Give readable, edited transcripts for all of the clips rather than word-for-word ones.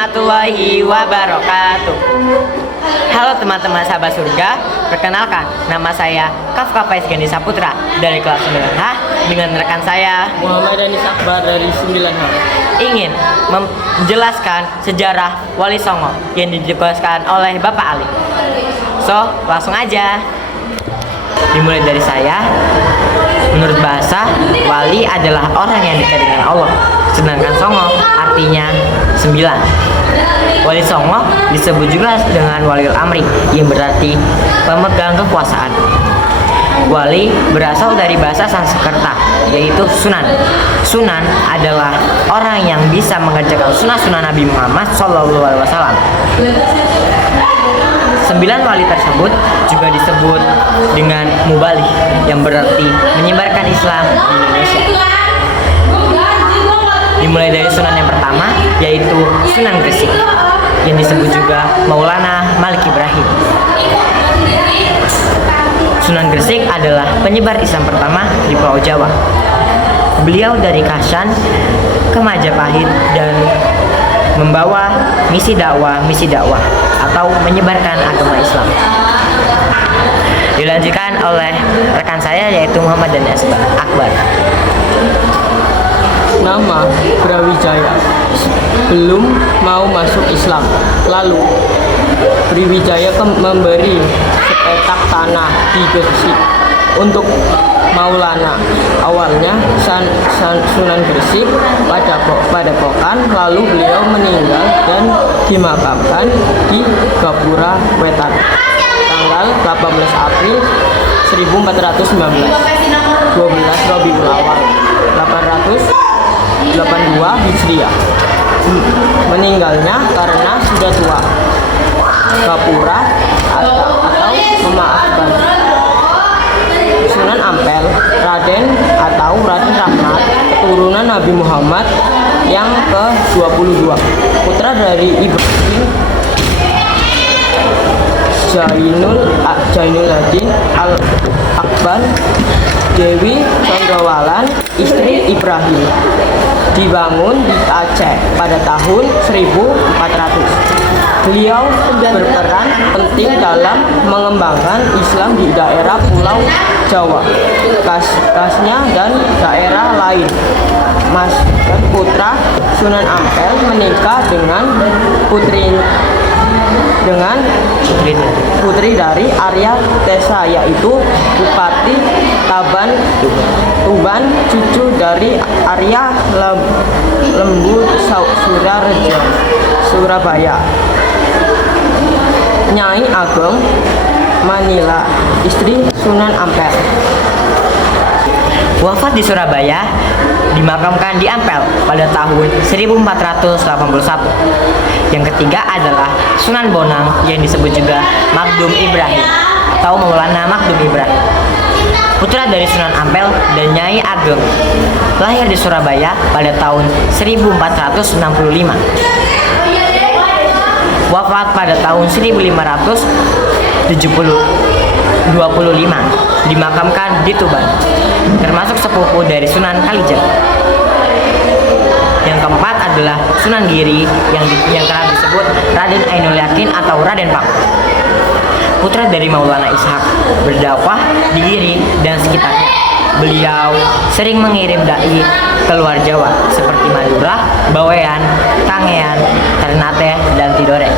warahmatullahi wabarakatuh. Halo teman-teman sahabat surga, perkenalkan nama saya Kafka Faiz Gandhi Saputra dari kelas 9H dengan rekan saya Muhammad Danis Akbar dari 9H. ingin menjelaskan sejarah Wali Songo yang dijelaskan oleh Bapak Ali. So, langsung aja. Dimulai dari saya. Menurut bahasa, wali adalah orang yang dekat dengan Allah. Sedangkan Songo artinya 9. Wali Songo disebut juga dengan Waliul Amri yang berarti pemegang kekuasaan. Wali berasal dari bahasa Sanskerta yaitu Sunan. Sunan adalah orang yang bisa mengerjakan sunnah-sunnah Nabi Muhammad SAW. 9 wali tersebut juga disebut dengan Mubalih yang berarti menyebarkan Islam di Indonesia. Dimulai dari Sunan yang pertama yaitu Sunan Gresik yang disebut juga Maulana Malik Ibrahim. Sunan Gresik adalah penyebar Islam pertama di Pulau Jawa. Beliau dari Kashan ke Majapahit dan membawa misi dakwah atau menyebarkan agama Islam. Dilanjutkan oleh rekan saya yaitu Muhammad Danis Akbar. Nama Brawijaya belum mau masuk Islam. Lalu Brawijaya memberi sepetak tanah di Gresik untuk Maulana. Awalnya Sunan Gresik pada Pokan, lalu beliau meninggal dan dimakamkan di Gapura Wetan tanggal 18 April 1419, 12 Rabiul Awal 882 Hijriah. Meninggalnya karena sudah tua. Gapura atau memaafkan. Sunan Ampel, Raden Rahmat, keturunan Nabi Muhammad yang ke-22, putra dari Ibrahim Jainuladin Al-Akbar, Dewi Condowalan, istri Ibrahim. Dibangun di Aceh pada tahun 1400. Beliau berperan penting dalam mengembangkan Islam di daerah Pulau Jawa, khasnya dan daerah lain. Mas putra Sunan Ampel menikah dengan putri dari Arya Tesa yaitu Bupati Tuban, cucu dari Arya Lembu Surareja, Surabaya. Nyai Ageng Manila, istri Sunan Ampel. Wafat di Surabaya, dimakamkan di Ampel pada tahun 1481. Yang ketiga adalah Sunan Bonang yang disebut juga Magdum Ibrahim atau Maulana Magdum Ibrahim. Putra dari Sunan Ampel dan Nyai Ageng, lahir di Surabaya pada tahun 1465. Wafat pada tahun 1525, dimakamkan di Tuban, termasuk sepupu dari Sunan Kalijaga. Yang keempat adalah Sunan Giri yang kerap disebut Raden Ainul Yakin atau Raden Paku. Putra dari Maulana Ishak, berdakwah di Giri dan sekitarnya. Beliau sering mengirim dai ke luar Jawa seperti Madura, Bawean, Kangean, Ternate, dan Tidore.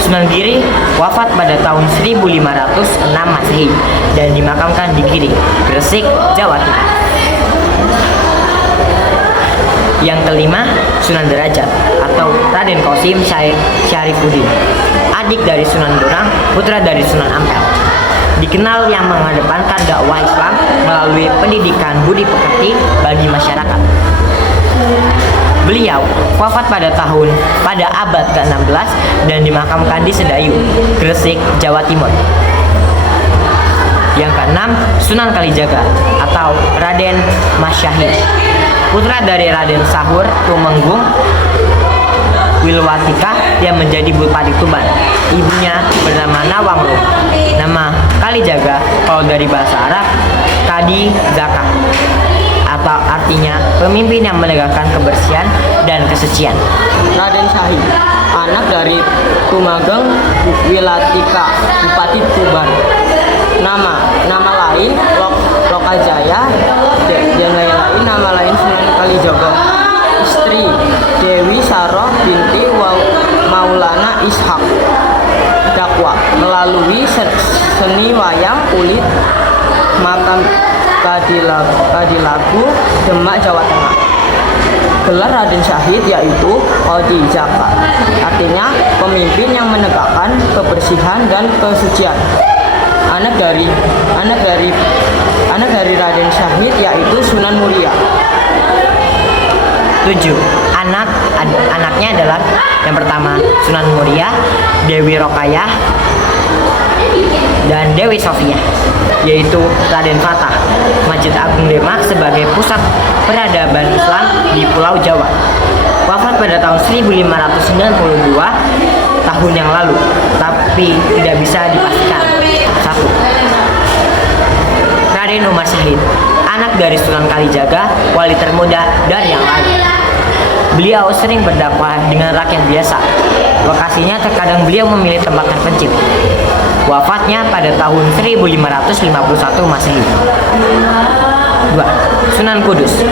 Sunan Giri wafat pada tahun 1506 Masehi dan dimakamkan di Giri, Gresik, Jawa Timur. Yang kelima, Sunan Derajat atau Raden Qasim Syarifuddin, adik dari Sunan Bonang, putra dari Sunan Ampel. Dikenal yang mengedepankan dakwah Islam melalui pendidikan budi pekerti bagi masyarakat. Beliau wafat pada abad ke-16 dan dimakamkan di Sedayu, Gresik, Jawa Timur. Yang keenam, Sunan Kalijaga atau Raden Masyahid, putra dari Raden Sahur Tumenggung Wilwatika yang menjadi Bupati Tuban. Ibunya bernama Nawangrum. Nama Kalijaga kalau dari bahasa Arab Kadi Zakah atau artinya pemimpin yang menegakkan kebersihan dan kesucian. Raden Syahid, anak dari Tumageng Wilatika, Bupati Tuban. Nama lain Lokajaya, dan lain nama lain Sunan Kalijaga. Istri Dewi Saroh binti Maulana Ishak. Dakwah melalui seni wayang kulit, makam Kadilagu, Demak, Jawa Tengah. Gelar Raden Syahid yaitu Qadi Jaka, artinya pemimpin yang menegakkan kebersihan dan kesucian. Anak dari Raden Syahid yaitu Sunan Muria. 7. Anaknya adalah yang pertama Sunan Muria, Dewi Rokayah, dan Dewi Sofia, yaitu Raden Fatah, Masjid Agung Demak sebagai pusat peradaban Islam di Pulau Jawa. Wafat pada tahun 1592 tahun yang lalu, tapi tidak bisa dipastikan. 1. Raden Umar Syahid, anak dari Sunan Kalijaga, wali termuda dari yang lain. Beliau sering berdakwah dengan rakyat biasa. Lokasinya terkadang beliau memilih tempat terpencil. Wafatnya pada tahun 1551 Masehi. 2. Sunan Kudus. 1.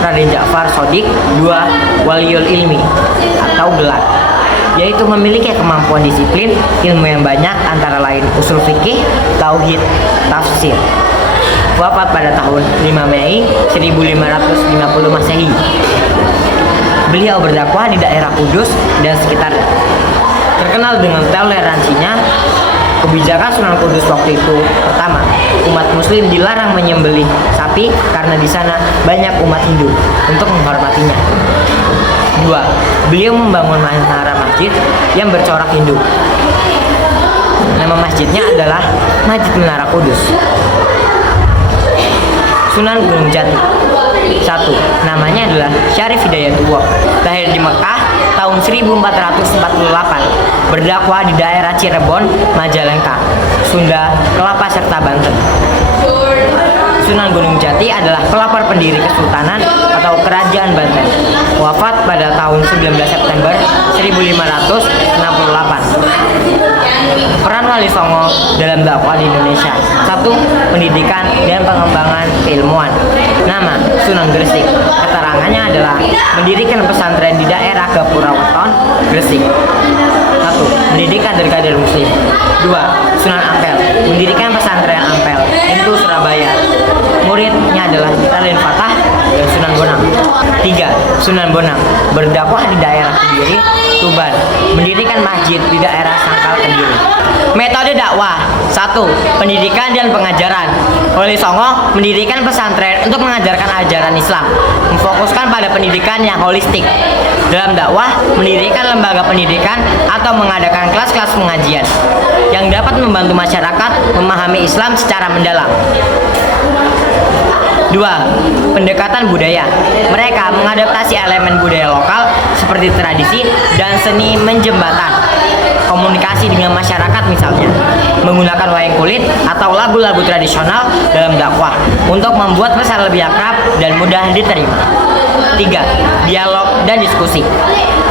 Raden Ja'far Shodiq. 2. Waliul Ilmi atau gelar, yaitu memiliki kemampuan disiplin ilmu yang banyak, antara lain usul fikih, tauhid, tafsir. Wafat pada tahun 5 Mei 1550 Masehi. Beliau berdakwah di daerah Kudus dan sekitarnya. Terkenal dengan toleransinya. Kebijakan Sunan Kudus waktu itu: pertama, umat muslim dilarang menyembelih sapi karena di sana banyak umat Hindu untuk menghormatinya. 2. Beliau membangun menara masjid yang bercorak Hindu. Nama masjidnya adalah Masjid Menara Kudus. Sunan Gunung Jati. 1. Namanya adalah Syarif Hidayatullah. Lahir di Mekah tahun 1448. Berdakwah di daerah Cirebon, Majalengka, Sunda, Kelapa serta Banten. Sunan Gunung Jati adalah pelopor pendiri Kesultanan atau Kerajaan Banten. Wafat pada tahun 19 September 1568. Peran Wali Songo dalam dakwah di Indonesia. 1. Pendidikan dan pengembangan keilmuan. Nama Sunan Gresik. Keterangannya adalah mendirikan pesantren di daerah Gapura Weton, Gresik. 1. Pendidikan dari kader muslim. 2. Sunan Ampel. Mendirikan pesantren Ampel, itu Surabaya. Muridnya adalah Raden Fatah dan Sunan Bonang. 3. Sunan Bonang berdakwah di daerah Kediri, Tuban, mendirikan masjid di daerah Sangkal Kediri. Metode dakwah. 1. Pendidikan dan pengajaran. Wali Songo mendirikan pesantren untuk mengajarkan ajaran Islam, memfokuskan pada pendidikan yang holistik. Dalam dakwah, mendirikan lembaga pendidikan atau mengadakan kelas-kelas pengajian yang dapat membantu masyarakat memahami Islam secara mendalam. 2. Pendekatan budaya. Mereka mengadaptasi elemen budaya lokal seperti tradisi dan seni menjembatan komunikasi dengan masyarakat, misalnya menggunakan wayang kulit atau lagu-lagu tradisional dalam dakwah untuk membuat pesan lebih akrab dan mudah diterima. 3. Dialog dan diskusi.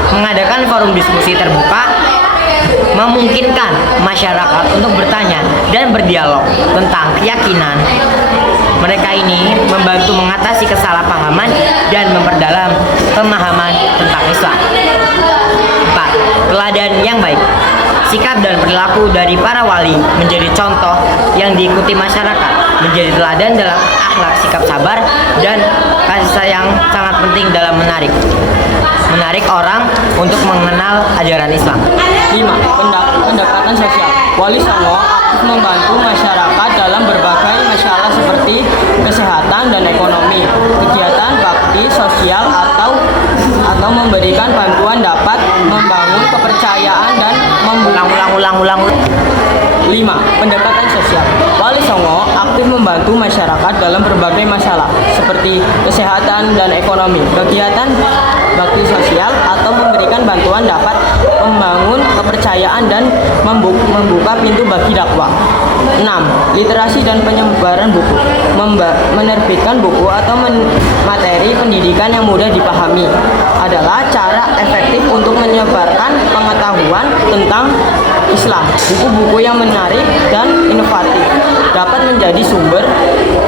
Mengadakan forum diskusi terbuka memungkinkan masyarakat untuk bertanya dan berdialog tentang keyakinan. Mereka ini membantu mengatasi kesalahpahaman dan memperdalam pemahaman tentang Islam. 4. Teladan yang baik. Sikap dan perilaku dari para wali menjadi contoh yang diikuti masyarakat, menjadi teladan dalam akhlak, sikap sabar, dan kasih sayang sangat penting dalam menarik orang untuk mengenal ajaran Islam. 5. Pendekatan sosial. Wali Songo aktif membantu masyarakat dalam berbagai masalah seperti kesehatan dan ekonomi. Kegiatan bakti sosial atau memberikan bantuan dapat membangun kepercayaan dan Ulang. 5. Pendekatan sosial. Wali Songo aktif membantu masyarakat dalam berbagai masalah seperti kesehatan dan ekonomi. Kegiatan bakti sosial atau memberikan bantuan dapat membangun kepercayaan dan membuka pintu bagi dakwah. 6. Literasi dan penyebaran buku. Menerbitkan buku atau materi pendidikan yang mudah dipahami adalah cara efektif untuk menyebarkan pengetahuan tentang Islam. Buku-buku yang menarik dan inovatif dapat menjadi sumber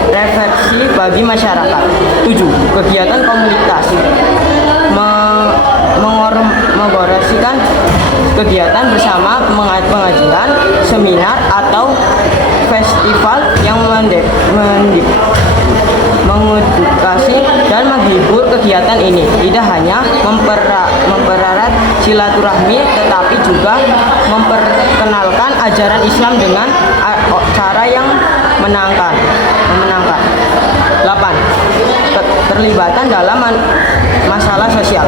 refleksi bagi masyarakat. 7. Kegiatan komunitas. Mengorganisasikan kegiatan bersama pengajian, seminar, atau festival yang mengedukasi dan menghibur. Kegiatan ini tidak hanya mempererat silaturahmi tetapi juga memperkenalkan ajaran Islam dengan cara yang menyenangkan. 8. Keterlibatan dalam masalah sosial.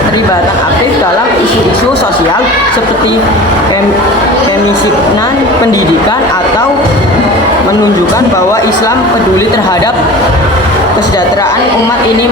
Keterlibatan aktif dalam isu-isu sosial seperti kemiskinan, pendidikan, atau menunjukkan bahwa Islam peduli terhadap kesejahteraan umat ini.